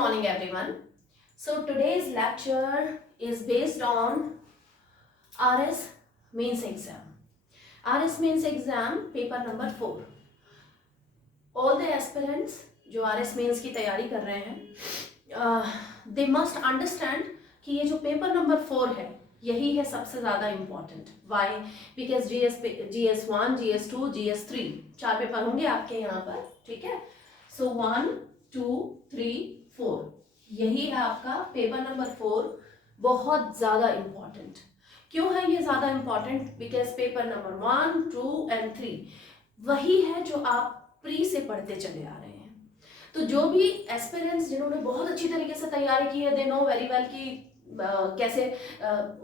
morning everyone. So today's lecture is based on RS mains exam. RS mains exam paper number 4. All the aspirants जो RS mains की तैयारी कर रहे हैं they must understand कि ये जो पेपर नंबर 4 है यही है सबसे ज़्यादा important. Y? Because GS1, GS2, GS3 चार पेपर होंगे आपके यहाँ पर. ठीक है. सो 1, 2, 3, 4 यही है आपका पेपर नंबर 4. बहुत ज़्यादा इम्पॉर्टेंट. क्यों है ये ज़्यादा important? Because paper number 1, 2 and 3 वही है जो आप प्री से पढ़ते चले आ रहे हैं. तो जो भी एस्पिरेंट्स जिन्होंने बहुत अच्छी तरीके से तैयारी की है दे नो वेरी वेल कि कैसे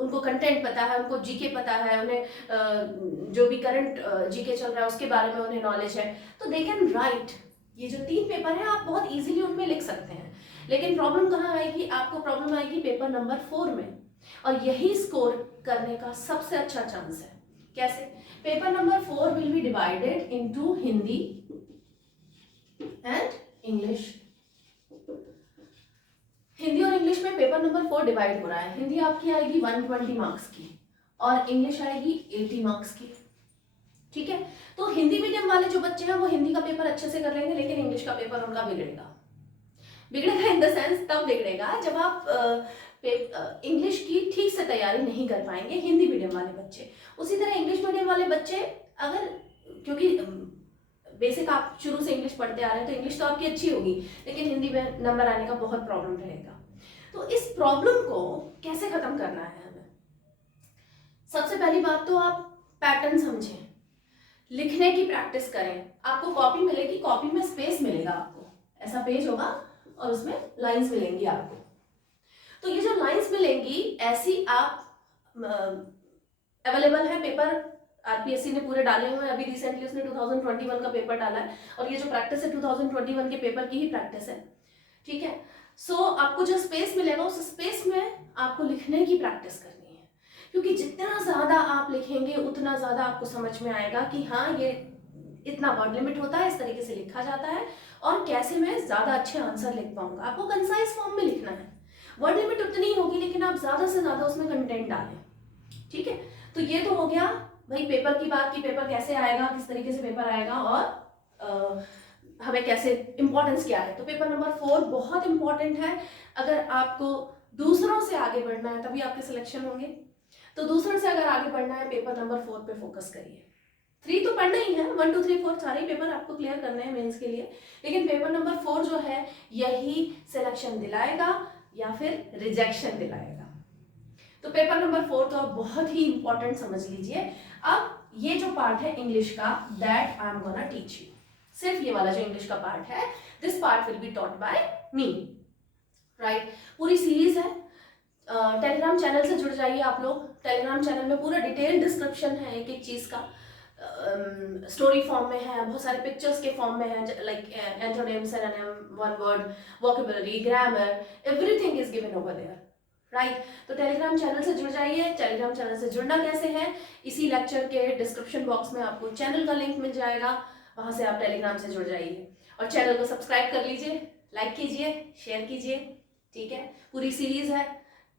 उनको कंटेंट पता है, उनको जीके पता है, उन्हें जो भी करंट जीके चल रहा है उसके बारे में उन्हें नॉलेज है, तो दे कैन राइट. ये जो 3 पेपर हैं आप बहुत इजीली उनमें लिख सकते हैं. लेकिन प्रॉब्लम कहाँ आएगी? आपको प्रॉब्लम आएगी पेपर नंबर 4 में. और यही स्कोर करने का सबसे अच्छा चांस है. कैसे? Paper number 4 will be divided into Hindi and English. Hindi और इंग्लिश में पेपर नंबर 4 डिवाइड हो रहा है. हिंदी आपकी आएगी 120 मार्क्स की और इंग्लिश आएगी 80 मार्क्स की. ठीक है. तो हिंदी मीडियम वाले जो बच्चे हैं वो हिंदी का पेपर अच्छे से कर लेंगे, लेकिन इंग्लिश का पेपर उनका बिगड़ेगा. बिगड़ेगा इन द सेंस तब बिगड़ेगा जब आप इंग्लिश की ठीक से तैयारी नहीं कर पाएंगे हिंदी मीडियम वाले बच्चे. उसी तरह इंग्लिश मीडियम वाले बच्चे अगर, क्योंकि बेसिक आप शुरू से इंग्लिश पढ़ते आ रहे हैं तो इंग्लिश तो आपकी अच्छी होगी, लेकिन हिंदी में नंबर आने का बहुत प्रॉब्लम रहेगा. तो इस प्रॉब्लम को कैसे खत्म करना है हमें? सबसे पहली बात तो आप पैटर्न समझें, लिखने की प्रैक्टिस करें. आपको कॉपी मिलेगी, कॉपी में स्पेस मिलेगा आपको. ऐसा पेज होगा और उसमें लाइंस मिलेंगी आपको. तो ये जो लाइंस मिलेंगी ऐसी आप अवेलेबल है. पेपर आरपीएससी ने पूरे डाले हुए हैं. अभी रिसेंटली उसने 2021 का पेपर डाला है और ये जो प्रैक्टिस है 2021 के पेपर की ही प्रैक्टिस है. ठीक है. सो आपको जो स्पेस मिलेगा उस स्पेस में आपको लिखने की प्रैक्टिस करनी है, क्योंकि जितना ज़्यादा आप लिखेंगे उतना ज़्यादा आपको समझ में आएगा कि हाँ ये इतना वर्ड लिमिट होता है, इस तरीके से लिखा जाता है और कैसे मैं ज़्यादा अच्छे आंसर लिख पाऊंगा. आपको कंसाइज फॉर्म में लिखना है. वर्ड लिमिट उतनी होगी लेकिन आप ज़्यादा से ज़्यादा उसमें कंटेंट डालें. ठीक है. तो ये तो हो गया भाई पेपर की बात, कि पेपर कैसे आएगा, किस तरीके से पेपर आएगा और हमें कैसे, इंपॉर्टेंस क्या है. तो पेपर नंबर 4 बहुत इंपॉर्टेंट है. अगर आपको दूसरों से आगे बढ़ना है तभी आपके सिलेक्शन होंगे. तो दूसरों से अगर आगे बढ़ना है पेपर नंबर 4 पे फोकस करिए. 3 तो पढ़ना ही है, 1, 2, 3, 4 सारे ही पेपर आपको क्लियर करने हैं मेंस के लिए, लेकिन पेपर नंबर 4 जो है यही सिलेक्शन दिलाएगा या फिर रिजेक्शन दिलाएगा. तो पेपर नंबर 4 तो आप बहुत ही इंपॉर्टेंट समझ लीजिए. अब ये जो पार्ट है इंग्लिश का, that I am gonna teach you. सिर्फ ये वाला जो इंग्लिश का पार्ट है, this part will be taught by me. Right. पूरी सीरीज है. टेलीग्राम चैनल से जुड़ जाइए आप लोग. टेलीग्राम चैनल में पूरा डिटेल डिस्क्रिप्शन है एक एक चीज का. स्टोरी फॉर्म में है, बहुत सारे पिक्चर्स के फॉर्म में है, like antonym, synonym, one word, vocabulary, grammar, everything is given over there. Right. तो टेलीग्राम चैनल से जुड़ जाइए. टेलीग्राम चैनल से जुड़ना कैसे है? इसी लेक्चर के डिस्क्रिप्शन बॉक्स में आपको चैनल का लिंक मिल जाएगा, वहां से आप टेलीग्राम से जुड़ जाइए और चैनल को सब्सक्राइब कर लीजिए, लाइक कीजिए, शेयर कीजिए. ठीक है. पूरी सीरीज है,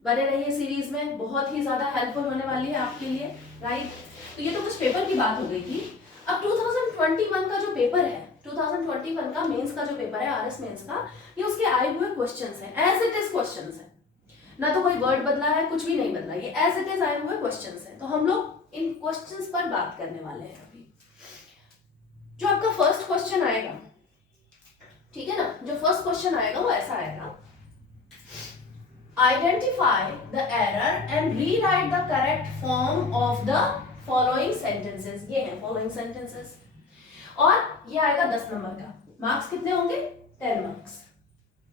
बने रहिए सीरीज में, बहुत ही ज्यादा हेल्पफुल होने वाली है आपके लिए. राइट. तो ये तो कुछ पेपर की बात हो गई थी. अब 2021 का जो पेपर है, 2021 का मेंस का जो पेपर है आरएस मेंस का, ये उसके आए हुए क्वेश्चंस हैं. एज इट इज क्वेश्चंस हैं, ना तो कोई वर्ड बदला है, कुछ भी नहीं बदला. ये एज इट इज आए हुए क्वेश्चंस हैं. तो हम लोग इन क्वेश्चंस पर बात करने वाले हैं अभी. जो आपका फर्स्ट क्वेश्चन आएगा, ठीक है ना, जो फर्स्ट क्वेश्चन आएगा वो ऐसा आएगा: identify the error and rewrite the correct form of the following sentences. ये है फॉलोइंग सेंटेंसेस और ये आएगा 10 नंबर का. मार्क्स कितने होंगे? 10 मार्क्स.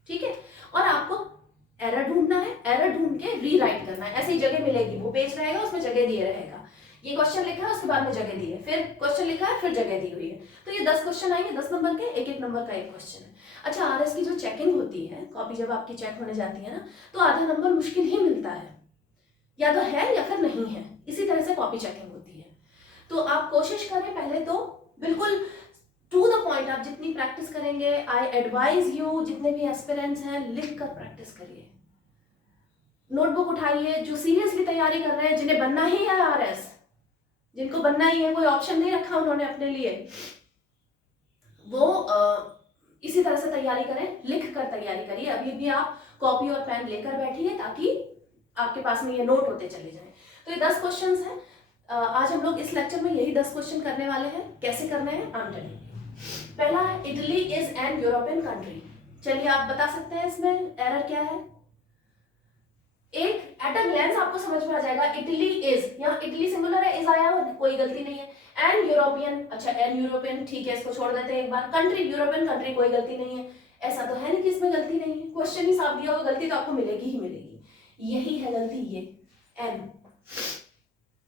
ठीक है. और आपको एरर ढूंढना है, एरर ढूंढ के रीराइट करना है. ऐसी जगह मिलेगी, वो पेज रहेगा उसमें जगह दिए रहेगा. ये क्वेश्चन लिखा है उसके बाद में जगह दी है, फिर क्वेश्चन लिखा है फिर जगह दी हुई है. तो ये 10 क्वेश्चन आएंगे, 10 नंबर के, एक एक नंबर का एक क्वेश्चन है. अच्छा, आरएस की जो चेकिंग होती है, कॉपी जब आपकी चेक होने जाती है ना, तो आधा नंबर मुश्किल ही मिलता है, या तो है या फिर नहीं है. इसी तरह से कॉपी चेकिंग होती है. तो आप कोशिश करें पहले तो बिल्कुल टू द पॉइंट आप जितनी प्रैक्टिस करेंगे, आई एडवाइज यू, जितने भी एस्पिरेंट्स हैं लिख कर प्रैक्टिस करिए, नोटबुक उठाइए। जो सीरियसली तैयारी कर रहे हैं, जिन्हें बनना ही है आरएस, जिनको बनना ही है, कोई ऑप्शन नहीं रखा उन्होंने अपने लिए, वो इसी तरह से तैयारी करें, लिख कर तैयारी करिए। अभी भी आप कॉपी और पेन लेकर बैठिए ताकि आपके पास में ये नोट होते चले जाएं। तो ये 10 क्वेश्चंस हैं। आज हम लोग इस लेक्चर में यही 10 क्वेश्चन करने वाले हैं। कैसे करने हैं आई एम टेलिंग यू। पहला है Italy is an European country. चलिए आप बता सकते हैं इसमें एरर क्या है। एक एट अ ग्लैंस आपको समझ में आ जाएगा, इटली इज, यहाँ इटली सिंगुलर है, इज आया कोई गलती नहीं है। एन यूरोपियन, अच्छा एन यूरोपियन ठीक है, इसको छोड़ देते हैं एक बार। कंट्री यूरोपियन कंट्री, कोई गलती नहीं है। ऐसा तो है नहीं कि इसमें गलती नहीं है, क्वेश्चन ही साफ दिया हुआ, गलती तो आपको मिलेगी ही मिलेगी। यही है गलती, ये an.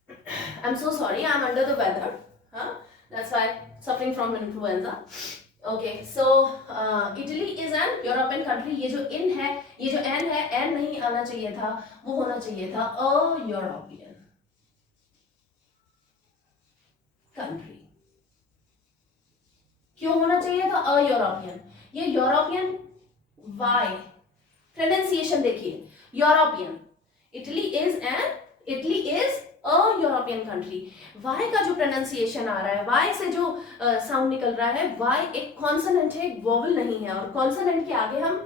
I am so sorry, I am under the weather, that's why suffering from influenza. Okay so Italy is an European country. ये जो इन है, ये जो एन है, एन नहीं आना चाहिए था, वो होना चाहिए था अ यूरोपियन कंट्री। क्यों होना चाहिए था अ यूरोपियन? ये यूरोपियन वाई प्रोनाउंसिएशन देखिए, European, Italy is a European country. Y का जो प्रोनाउंसिएशन आ रहा है, वाई से जो साउंड निकल रहा है, वाई एक कॉन्सोनेंट है, एक वोवेल नहीं है, और कॉन्सोनेंट के आगे हम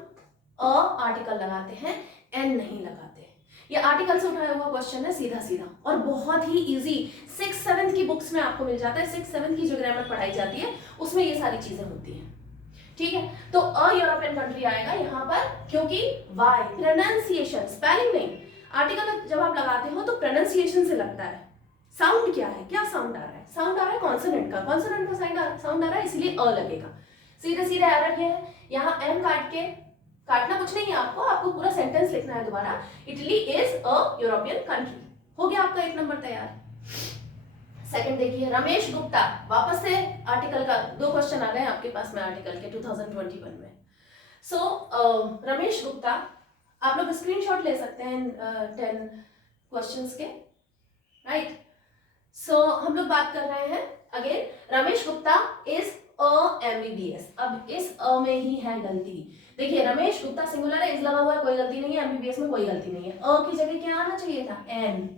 अ आर्टिकल लगाते हैं, एन नहीं लगाते। ये आर्टिकल से उठाया हुआ क्वेश्चन है, सीधा सीधा, और बहुत ही इजी। 6th-7th की बुक्स में आपको मिल जाता है, 6th-7th की जो ग्रामर पढ़ाई जाती है उसमें ये सारी चीजें होती हैं। ठीक है, तो अ यूरोपियन कंट्री आएगा यहाँ पर, क्योंकि वाई प्रोनाउंसिएशन, स्पेलिंग नहीं, आर्टिकल जब आप लगाते हो तो प्रोनाउंसिएशन से लगता है। साउंड क्या है, क्या साउंड आ रहा है? साउंड आ रहा है कॉन्सोनेंट का, कॉन्सोनेंट का साउंड आ रहा है, इसलिए अ लगेगा। सीधे सीधे एरर ये है, यहाँ एम काट के, काटना कुछ नहीं है आपको, आपको पूरा सेंटेंस लिखना है दोबारा, Italy is a European country. हो गया आपका 1 नंबर तैयार। सेकंड देखिए, रमेश गुप्ता, वापस से आर्टिकल का 2 क्वेश्चन आ गए आपके पास में आर्टिकल के 2021 में। सो रमेश गुप्ता, आप लोग स्क्रीनशॉट ले सकते हैं 10 क्वेश्चंस के, राइट। सो हम लोग बात कर रहे हैं again, Ramesh Gupta is a MBBS। अब इस अ में ही है गलती। देखिए रमेश गुप्ता सिंगुलर है, इज लगा हुआ है, कोई गलती नहीं है, MBBS में कोई गलती नहीं है। अ की जगह क्या आना चाहिए था? An,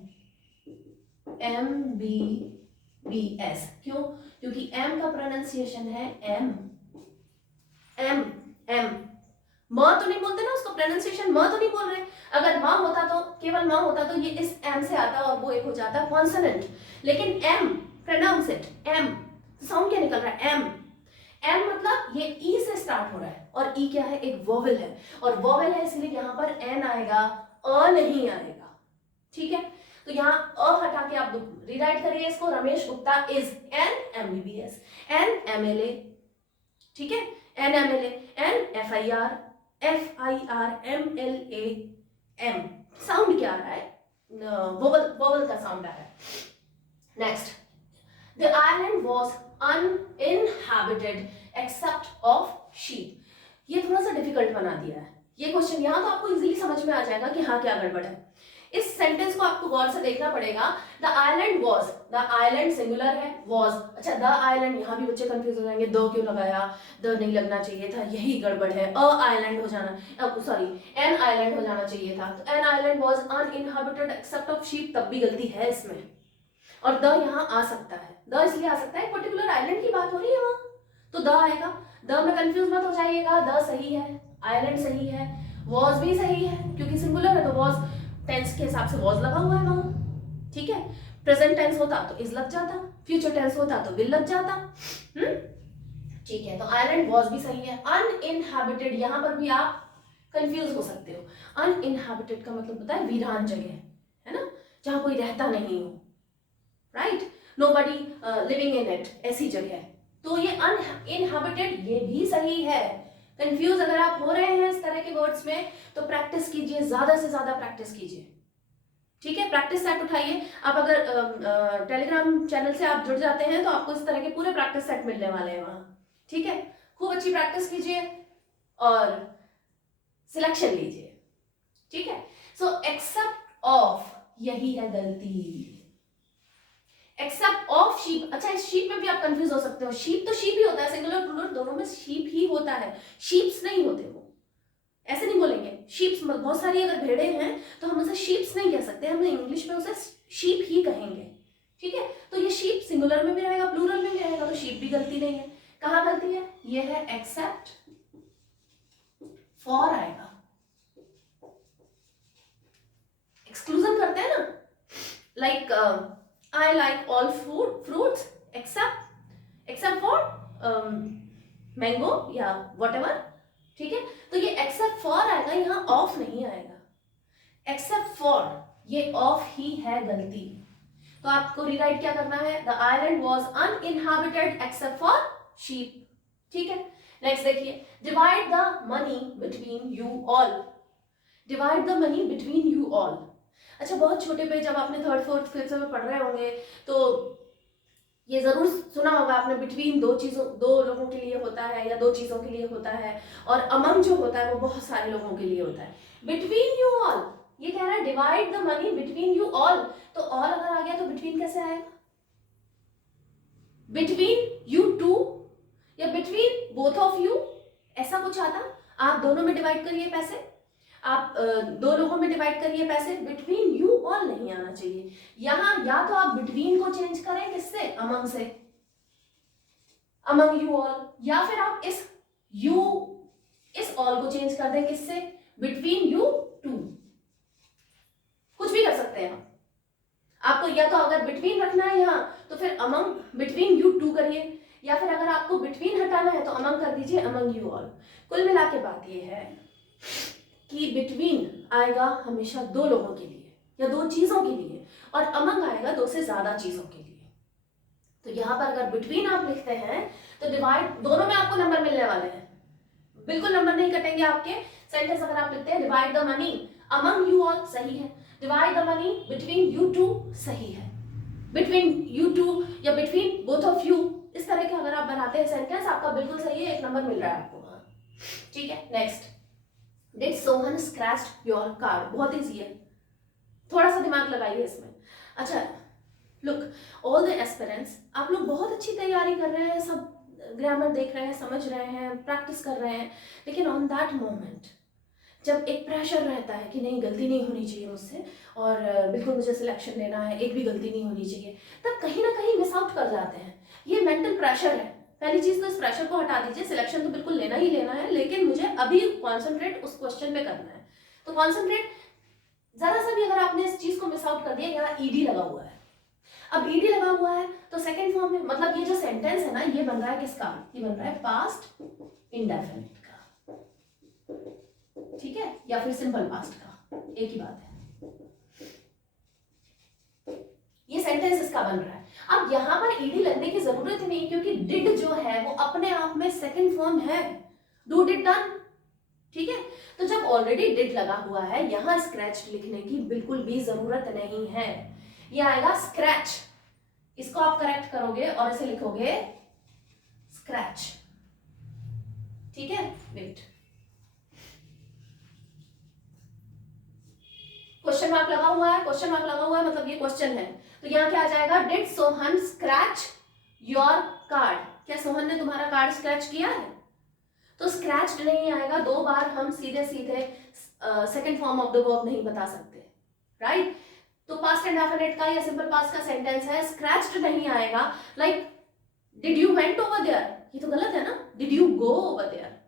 MBBS। क्यों? क्योंकि M का प्रोनाउंसिएशन है एम, एम, एम। म तो नहीं बोलते ना उसको, प्रोनाउंसिएशन म तो नहीं बोल रहे। अगर म होता तो, केवल म होता तो ये इस एम से आता और वो एक हो जाता कॉन्सोनेंट, लेकिन M, pronounce it, M, sound क्या निकल रहा है? एम। एम मतलब ये ई से स्टार्ट हो रहा है, और ई क्या है? एक वोवेल है, और वोवेल है इसलिए यहाँ पर एन आएगा, अ नहीं आएगा। ठीक है, तो यहाँ अ हटा के आप रीराइट करिए इसको, Ramesh Gupta is an MBBS, an MLA, ठीक है, an MLA, an FIR, MLA, M. Sound क्या आ रहा है? वोवल का साउंड आ रहा है। Next, the island was uninhabited except of sheep. ये थोड़ा सा डिफिकल्ट बना दिया है ये क्वेश्चन। यहाँ तो आपको इजीली समझ में आ जाएगा कि हाँ क्या गड़बड़ है। इस सेंटेंस को आपको गौर से देखना पड़ेगा। The island was, the island singular है, वॉज, अच्छा द आइलैंड, यहाँ भी बच्चे कंफ्यूज हो जाएंगे, दो क्यों लगाया, द नहीं लगना चाहिए था, यही गड़बड़ है। अ आइलैंड हो जाना, सॉरी एन आइलैंड हो जाना चाहिए था। तो an island was uninhabited except of sheep, तब भी गलती है इसमें, और द यहाँ आ सकता है। द इसलिए आ सकता है, पर्टिकुलर आइलैंड की बात हो रही है वहां, तो द आएगा। द में कंफ्यूज मत हो जाइएगा, द सही है, आइलैंड सही है, वॉज भी सही है, क्योंकि सिंगुलर है तो वॉज टेंस के हिसाब से वॉज लगा हुआ है वहां। ठीक है, प्रेजेंट टेंस होता तो इज लग जाता, फ्यूचर टेंस होता तो विल लग जाता। ठीक है, तो आइलैंड वॉज भी सही है। अनइनहैबिटेड, यहां पर भी आप कंफ्यूज हो सकते हो। अनइनहैबिटेड का मतलब होता है वीरान जगह, है ना, जहां कोई रहता नहीं हो, right, nobody living in it, ऐसी जगह। तो ये अनइनहैबिटेड ये भी सही है। कंफ्यूज अगर आप हो रहे हैं इस तरह के वर्ड्स में तो प्रैक्टिस कीजिए, ज्यादा से ज्यादा प्रैक्टिस कीजिए। ठीक है, प्रैक्टिस सेट उठाइए। आप अगर टेलीग्राम चैनल से आप जुड़ जाते हैं तो आपको इस तरह के पूरे प्रैक्टिस सेट मिलने वाले हैं वहां। ठीक है, खूब अच्छी प्रैक्टिस कीजिए और सिलेक्शन लीजिए। ठीक है, सो एक्सेप्ट ऑफ, यही है गलती। Accept of sheep. अच्छा, इस शीप में भी आप कंफ्यूज हो सकते हो, शीप तो शीप ही होता है, सिंगुलर प्लूरल दोनों में शीप ही होता है, शीप्स नहीं होते, वो ऐसे नहीं बोलेंगे शीप्स। बहुत सारी अगर भेड़े हैं तो हम उसे शीप्स नहीं कह सकते, हम इंग्लिश में उसे शीप ही कहेंगे, ठीक है। तो ये शीप सिंगुलर में भी रहेगा, प्लूरल में भी रहेगा, तो शीप भी गलती नहीं है। कहाँ गलती है? ये है एक्सेप्ट फॉर आएगा, एक्सक्लूजन करते हैं ना, like I like all fruits except for mango या व्हाटएवर, ठीक है। तो ये एक्सेप्ट फॉर आएगा, यहाँ ऑफ नहीं आएगा, एक्सेप्ट फॉर, ये ऑफ ही है गलती। तो आपको रीराइट क्या करना है? The island was uninhabited except for sheep, ठीक है। नेक्स्ट देखिए, divide the money between you all, divide the money between you all. अच्छा, बहुत छोटे पे जब आपने थर्ड फोर्थ फिफ्थ में पढ़ रहे होंगे तो ये जरूर सुना होगा आपने, बिटवीन दो चीजों, दो लोगों के लिए होता है या दो चीजों के लिए होता है, और अमंग जो होता है वो बहुत सारे लोगों के लिए होता है। बिटवीन यू ऑल, ये कह रहा है divide the money between you all, तो ऑल अगर आ गया तो बिटवीन कैसे आएगा? बिटवीन यू टू या बिटवीन बोथ ऑफ यू, ऐसा कुछ आता। आप दोनों में डिवाइड करिए पैसे, आप दो लोगों में डिवाइड करिए पैसे, बिटवीन यू ऑल नहीं आना चाहिए। यहां या तो आप बिटवीन को चेंज करें किससे? अमंग से, अमंग यू ऑल, या फिर आप इस ऑल को चेंज कर दें किससे? बिटवीन यू टू, कुछ भी कर सकते हैं हम। आपको या तो अगर बिटवीन रखना है यहां तो फिर अमंग बिटवीन यू टू करिए, या फिर अगर आपको बिटवीन हटाना है तो अमंग कर दीजिए, अमंग यू ऑल। कुल मिला के बात ये है कि बिटवीन आएगा हमेशा दो लोगों के लिए या दो चीजों के लिए, और अमंग आएगा दो से ज्यादा चीजों के लिए। तो यहां पर अगर बिटवीन आप लिखते हैं तो डिवाइड, दोनों में आपको नंबर मिलने वाले हैं, बिल्कुल नंबर नहीं कटेंगे आपके। सेंटेंस अगर आप लिखते हैं divide the money among you all, सही है। Divide the money between you two, सही है। बिटवीन यू टू या बिटवीन बोथ ऑफ यू, इस तरह के अगर आप बनाते हैं सेंटेंस, आपका बिल्कुल सही है, एक नंबर मिल रहा है आपको वहां, ठीक है। Next, did Sohan scratched your car, बहुत इजी है, थोड़ा सा दिमाग लगाइए इसमें। अच्छा, लुक ऑल द एस्पिरेंट्स, आप लोग बहुत अच्छी तैयारी कर रहे हैं, सब ग्रामर देख रहे हैं, समझ रहे हैं, प्रैक्टिस कर रहे हैं, लेकिन ऑन दैट मोमेंट जब एक प्रेशर रहता है कि नहीं गलती नहीं होनी चाहिए मुझसे और बिल्कुल मुझे सिलेक्शन लेना है, एक भी गलती नहीं होनी चाहिए, तब कहीं ना कहीं मिस आउट कर जाते हैं। ये मेंटल प्रेशर है। पहली चीज तो इस प्रेशर को हटा दीजिए, सिलेक्शन तो बिल्कुल लेना ही लेना है, लेकिन मुझे अभी कॉन्सेंट्रेट उस क्वेश्चन पे करना है। तो कॉन्सेंट्रेट, जरा सा भी अगर आपने इस चीज को मिस आउट कर दिया, यहाँ ईडी लगा हुआ है, अब ईडी लगा हुआ है तो सेकंड फॉर्म में, मतलब ये जो सेंटेंस है ना, ये बन रहा है किसका? ये बन रहा है पास्ट इंडेफिनिट का, ठीक है, या फिर सिंपल पास्ट का, एक ही बात है। ये सेंटेंस इसका बन रहा है। अब यहां पर ईडी लगने की जरूरत ही नहीं, क्योंकि डिड जो है वो अपने आप में सेकंड फॉर्म है, डू डिड डन, ठीक है। तो जब ऑलरेडी डिड लगा हुआ है, यहां स्क्रैच लिखने की बिल्कुल भी जरूरत नहीं है, ये आएगा स्क्रैच। इसको आप करेक्ट करोगे और इसे लिखोगे स्क्रैच, ठीक है। वेट, क्वेश्चन मार्क लगा हुआ है, क्वेश्चन मार्क लगा हुआ है मतलब ये क्वेश्चन है, तो यहां क्या आ जाएगा? Did Sohan scratch your card, क्या सोहन ने तुम्हारा कार्ड स्क्रैच किया है? तो स्क्रैच नहीं आएगा, दो बार हम सीधे सीधे second form of the verb नहीं बता सकते, राइट। तो पास्ट इंडेफिनिट का या सिंपल पास्ट का सेंटेंस है, स्क्रैच्ड नहीं आएगा। Like did you went over there, ये तो गलत है ना, did you go over there.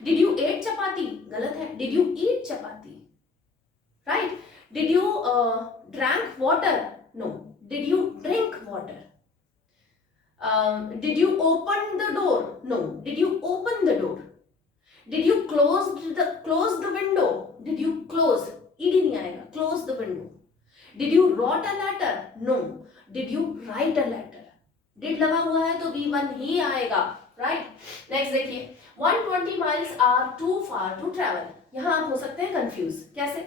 Did you ate chapati, गलत है, did you eat chapati, right. Did you drank water, no, did you drink water. Did you open the door, no, did you open the door. Did you close the window, did you close, ED नहीं आएगा, close the window. Did you wrote a letter? No. Did you write a letter? Did लगा हुआ है तो V1 ही आएगा, right? Next देखिए, 120 miles are too far to travel. यहाँ आप हो सकते हैं कंफ्यूज, कैसे?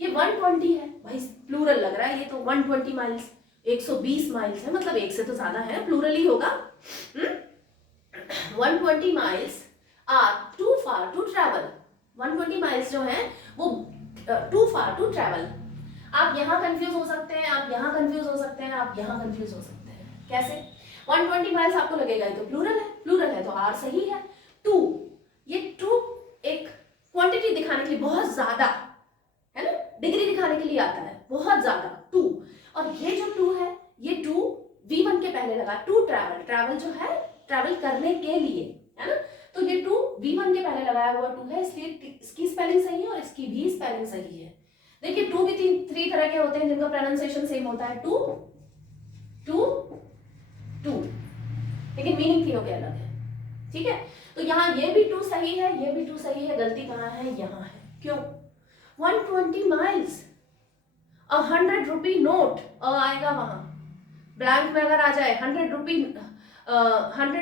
ये 120 है, भाई प्लूरल लग रहा है, ये तो 120 माइल्स 120 माइल्स है, मतलब एक से तो ज्यादा है, प्लूरल ही होगा। 120 miles are too far to travel. 120 miles जो है वो too far to travel. आप यहाँ कंफ्यूज हो सकते हैं, आप यहाँ कंफ्यूज हो सकते हैं, आप यहाँ कंफ्यूज हो सकते हैं। कैसे? 120 माइल्स आपको लगेगा ये तो प्लूरल है तो आर सही है। 2, ये 2 एक क्वांटिटी दिखाने के लिए बहुत ज्यादा है ना, डिग्री दिखाने के लिए आता है, बहुत ज्यादा 2। और ये जो 2 है, ये 2 V1 के पहले लगा, टू ट्रैवल जो है ट्रैवल करने के लिए है ना, तो ये 2 V1 के पहले लगाया हुआ 2 है, इसलिए इसकी स्पेलिंग सही है और इसकी भी स्पेलिंग सही है। देखिए 2 भी 3 तरह के होते हैं जिनका प्रोनाउंसिएशन सेम होता है, 2 2 2, लेकिन मीनिंग तीनों के अलग है। ठीक है, तो यहाँ ये भी 2 सही है, ये भी 2 सही है, गलती कहाँ है? यहाँ है। क्यों? 120 माइल्स, 100 रुपी नोट, आएगा वहां ब्लैंक में अगर आ जाए 100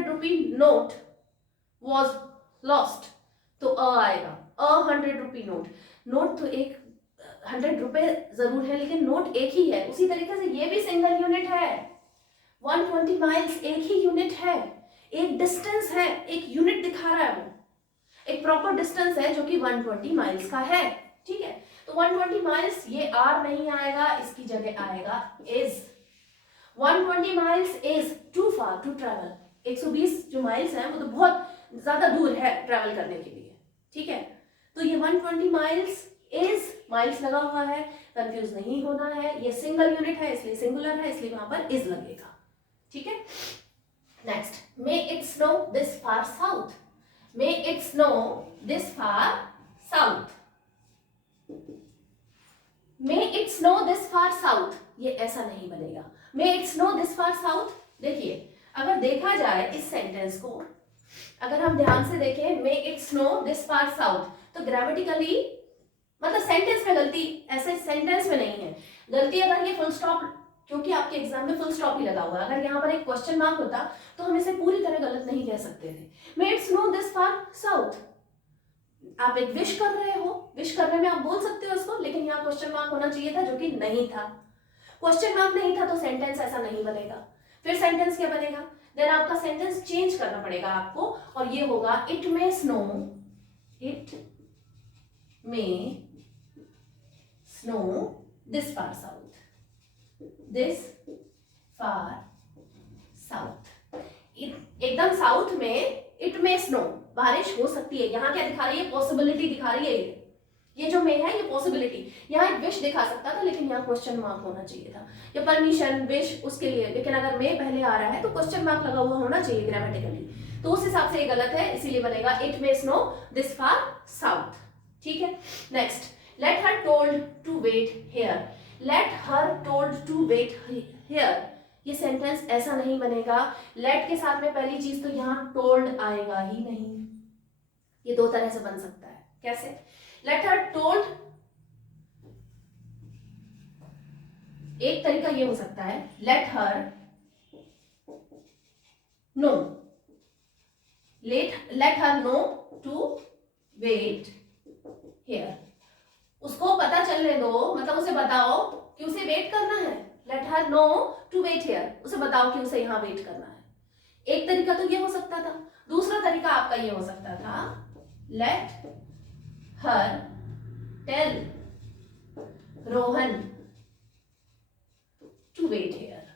रुपी नोट वॉज लॉस्ट, तो आएगा 100 रुपी नोट तो एक 100 रुपए जरूर है लेकिन नोट एक ही है। उसी तरीके से ये भी सिंगल यूनिट है, 120 माइल्स एक ही यूनिट है, एक डिस्टेंस है, एक यूनिट दिखा रहा है, वो एक प्रॉपर डिस्टेंस है जो कि 120 माइल्स का है। ठीक है, तो 120 माइल्स, ये आर नहीं आएगा, इसकी जगह आएगा is. 120 miles is too far to travel, 120 जो माइल्स हैं वो तो बहुत ज्यादा दूर है ट्रैवल करने के लिए। ठीक है, तो ये 120 माइल्स इज, माइल्स लगा हुआ है, कंफ्यूज नहीं होना है, ये सिंगल यूनिट है इसलिए सिंगुलर है, इसलिए वहां पर इज लगेगा। ठीक है, next, may it snow this far south, may it snow this far south, may it snow this far south, ये ऐसा नहीं बनेगा, may it snow this far south. देखिए अगर देखा जाए इस सेंटेंस को, अगर हम ध्यान से देखें, may it snow this far south, तो ग्रामेटिकली मतलब सेंटेंस में गलती, ऐसे सेंटेंस में नहीं है गलती। अगर ये फुल स्टॉप, क्योंकि आपके एग्जाम में फुल स्टॉप ही लगा हुआ है, अगर यहाँ पर एक क्वेश्चन मार्क होता तो हम इसे पूरी तरह गलत नहीं कह सकते थे। May it snow this far south, आप एक विश कर रहे हो, विश करने में आप बोल सकते हो इसको, लेकिन यहाँ क्वेश्चन मार्क होना चाहिए था जो कि नहीं था। क्वेश्चन मार्क नहीं था तो सेंटेंस ऐसा नहीं बनेगा। फिर सेंटेंस क्या बनेगा? देन आपका सेंटेंस चेंज करना पड़ेगा आपको, और ये होगा it may snow, it may snow this far south, this far south, एकदम साउथ में इट मे स्नो, बारिश हो सकती है। यहाँ क्या दिखा रही है? पॉसिबिलिटी दिखा रही है। ये जो मे है ये पॉसिबिलिटी, यहाँ एक विश दिखा सकता था लेकिन यहाँ क्वेश्चन मार्क होना चाहिए था, या परमिशन विश उसके लिए, लेकिन अगर मे पहले आ रहा है तो क्वेश्चन मार्क लगा हुआ होना चाहिए ग्रामेटिकली, तो उस हिसाब से ये गलत है, इसीलिए बनेगा it may snow this far south. ठीक है, next, let her told to wait here, let her told to wait here, ये सेंटेंस ऐसा नहीं बनेगा। लेट के साथ में पहली चीज तो यहाँ टोल्ड आएगा ही नहीं, ये दो तरह से बन सकता है। कैसे? लेट हर टोल्ड, एक तरीका ये हो सकता है, let her know, let her know to wait here, उसको पता चलने दो, मतलब उसे बताओ कि उसे वेट करना है। Let her know to wait here, उसे बताओ कि उसे यहाँ वेट करना है। एक तरीका तो ये हो सकता था। दूसरा तरीका आपका ये हो सकता था, let her tell Rohan to wait here,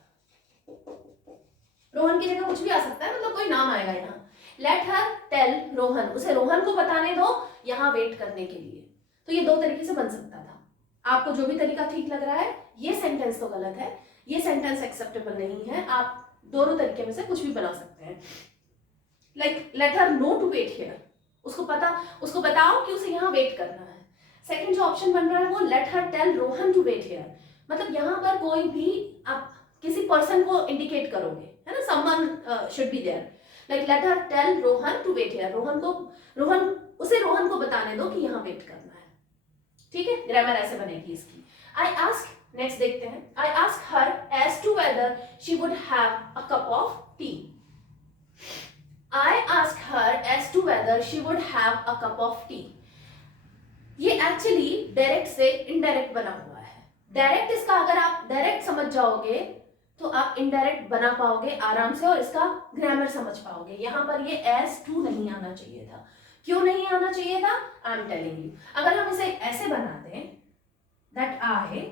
Rohan की जगह कुछ भी आ सकता है, मतलब कोई नाम आएगा यहाँ। लेट हर टेल रोहन, उसे रोहन को बताने दो यहाँ वेट करने के लिए। तो ये दो तरीके से बन सकता था। आपको जो भी तरीका ठीक लग रहा है, ये सेंटेंस तो गलत है, ये सेंटेंस एक्सेप्टेबल नहीं है, आप दोनों तरीके में से कुछ भी बना सकते हैं। Like let her know to wait here, उसको बताओ कि उसे यहाँ वेट करना है। सेकंड जो ऑप्शन बन रहा है वो let her tell Rohan to wait here, मतलब यहाँ पर कोई भी आप किसी पर्सन को इंडिकेट करोगे, है ना, someone should be there. Like let her tell Rohan to wait here, उसे रोहन को बताने दो कि यहाँ वेट करना है। ठीक है, ग्रामर ऐसे बनेगी इसकी। आई आस्क, नेक्स्ट देखते हैं, I ask her as to whether she would have a cup of tea, I asked her as to whether she would have a cup of tea. ये एक्चुअली डायरेक्ट से indirect बना हुआ है। Direct इसका अगर आप डायरेक्ट समझ जाओगे तो आप इनडायरेक्ट बना पाओगे आराम से और इसका ग्रामर समझ पाओगे। यहाँ पर ये as to नहीं आना चाहिए था। क्यों नहीं आना चाहिए था? I am telling you. अगर हम इसे ऐसे बना दें, that I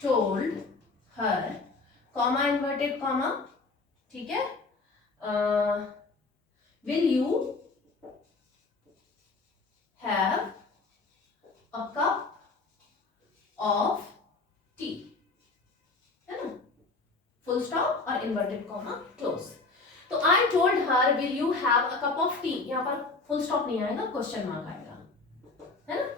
told her, comma inverted comma, ठीक है, will you have a cup of tea, है ना, full stop और inverted comma close. तो I told her will you have a cup of tea, यहाँ पर full stop नहीं आएगा, क्वेश्चन मार्क आएगा, है ना.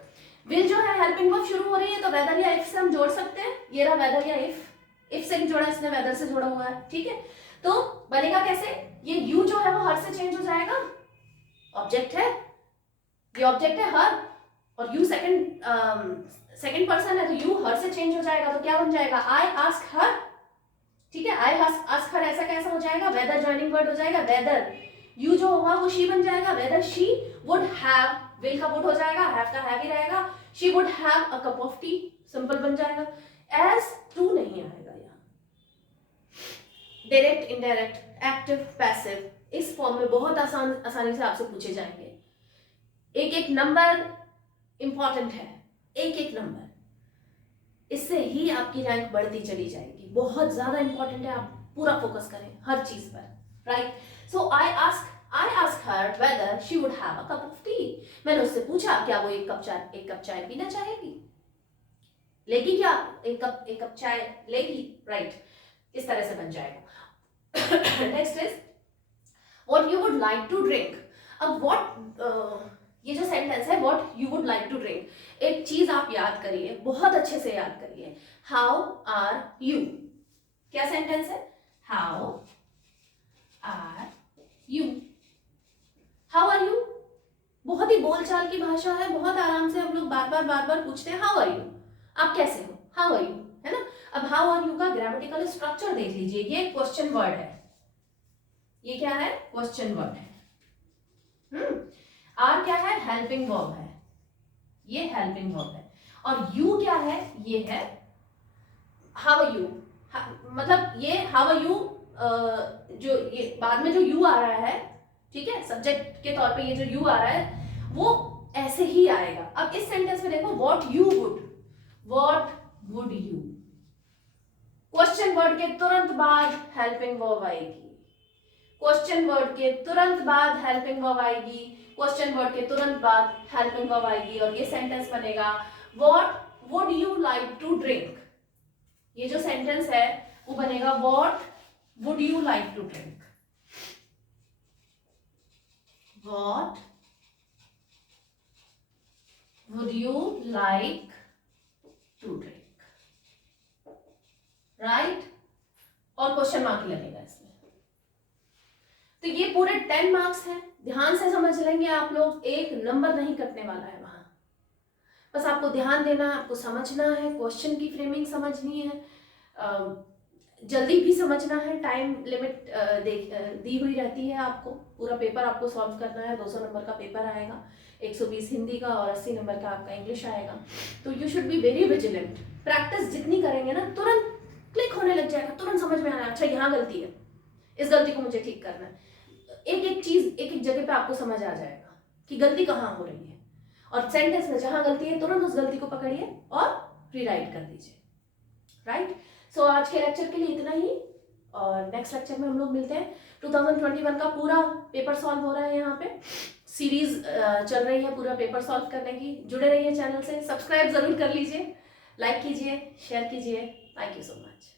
विल जो है हेल्पिंग वर्ब शुरू हो रही है तो वेदर या इफ से हम जोड़ सकते हैं. ये रहा वेदर या इफ से जोड़ा, इसने वेदर से जोड़ा हुआ है, ठीक है. तो बनेगा कैसे, ये यू जो है वो हर से चेंज हो जाएगा, ऑब्जेक्ट है, ये ऑब्जेक्ट है हर, और यू सेकंड पर्सन है तो यू हर से चेंज हो जाएगा, तो क्या बन जाएगा, आई आस्क हर, ठीक है. आई आस्क हर ऐसा कैसा हो जाएगा, वेदर ज्वाइनिंग वर्ड हो जाएगा, वेदर यू जो होगा वो शी बन जाएगा, weather she would have, will का वुड हो जाएगा, हैव का हैव ही रहेगा, she would have a cup of T, simple बन जाएगा. एज टू नहीं आएगा यहाँ. डायरेक्ट, इनडायरेक्ट, एक्टिव, पैसिव, इस फॉर्म में बहुत आसानी से आपसे पूछे जाएंगे. एक एक नंबर इंपॉर्टेंट है, एक एक नंबर, इससे ही आपकी रैंक बढ़ती चली जाएगी. बहुत ज्यादा इंपॉर्टेंट है, आप पूरा फोकस करें हर चीज पर, right. So I asked her whether she would have a cup of tea. मैंने उससे पूछा क्या वो एक कप चाय पीना चाहेगी, लेगी क्या, एक कप चाय लेगी, राइट. इस तरह से बन जाएगा. Next is what you would like to drink. अब ये जो सेंटेंस है what you would like to drink, एक चीज आप याद करिए, बहुत अच्छे से याद करिए. how are you, क्या सेंटेंस है, how are you, how are you, बहुत ही बोलचाल की भाषा है, बहुत आराम से हम लोग बार बार पूछते हैं how are you, आप कैसे हो, how are you, है ना. अब how are you का ग्रामेटिकल स्ट्रक्चर देख लीजिए, ये क्वेश्चन वर्ड है, ये क्या है, क्वेश्चन वर्ड है. आर क्या है, हेल्पिंग वर्ब है, ये हेल्पिंग वर्ब है, और यू क्या है, ये है how are you, मतलब ये how are you जो ये बाद में जो यू आ रहा है, ठीक है, सब्जेक्ट के तौर पे ये जो यू आ रहा है वो ऐसे ही आएगा. अब इस सेंटेंस में देखो what would you, question word के तुरंत बाद हेल्पिंग वर्ब आएगी, क्वेश्चन वर्ड के तुरंत बाद हेल्पिंग वर्ब आएगी, क्वेश्चन वर्ड के तुरंत बाद हेल्पिंग वर्ब आएगी, और ये सेंटेंस बनेगा what would you like to drink. ये जो सेंटेंस है वो बनेगा what would you like to drink, what would you like to drink, right. और क्वेश्चन मार्क लगेगा इसमें. तो ये पूरे 10 मार्क्स हैं, ध्यान से समझ लेंगे आप लोग, एक नंबर नहीं कटने वाला है वहां. बस आपको ध्यान देना है, आपको समझना है, क्वेश्चन की फ्रेमिंग समझनी है, जल्दी भी समझना है, टाइम लिमिट दी हुई रहती है आपको, पूरा पेपर आपको सॉल्व करना है. 200 नंबर का पेपर आएगा, 120 हिंदी का और 80 नंबर का आपका इंग्लिश आएगा. तो you should be very vigilant. Practice जितनी करेंगे ना तुरंत क्लिक होने लग जाएगा, तुरंत समझ में आना, अच्छा यहाँ गलती है, इस गलती को मुझे ठीक करना है. एक एक चीज एक एक जगह पे आपको समझ आ जाएगा कि गलती कहाँ हो रही है, और सेंटेंस में जहां गलती है तुरंत उस गलती को पकड़िए और रीराइट कर दीजिए, राइट. सो आज के लेक्चर के लिए इतना ही, और नेक्स्ट लेक्चर में हम लोग मिलते हैं. 2021 का पूरा पेपर सॉल्व हो रहा है, यहाँ पे सीरीज चल रही है पूरा पेपर सॉल्व करने की. जुड़े रहिए चैनल से, सब्सक्राइब जरूर कर लीजिए, लाइक कीजिए, शेयर कीजिए. Thank you so much.